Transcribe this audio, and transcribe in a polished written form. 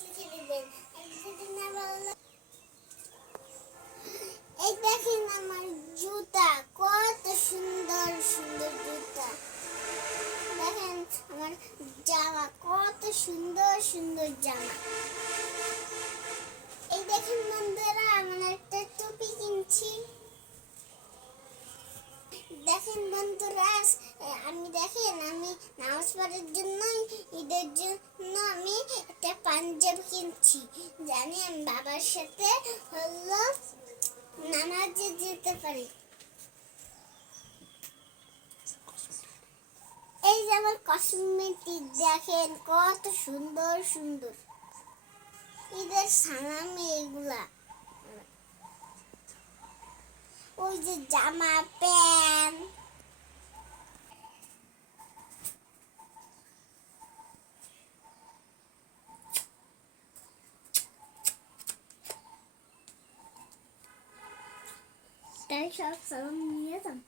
লিখে দিবেন। আর যদি না ভালো লাগে, এই দেখেন আমার জুতা, কত সুন্দর সুন্দর জুতা। দেখেন আমার জামা, কত সুন্দর সুন্দর জামা। এই দেখেন বন্ধুরা, আমার একটা টুপি কিনছি। দেখেন বন্ধুরা, আমি নামাজ পড়ার জন্য, ঈদের জন্য আমি একটা পাঞ্জাবি কিনছি। জানি আমি বাবার সাথে হলো নামাজে যেতে পারি। এই যে আমার কসমেটিক, দেখেন কত সুন্দর সুন্দর ঈদের সালামি এগুলা। ওই যে জামা প্যান্ট। তাই সব সালাম নিয়ে যান।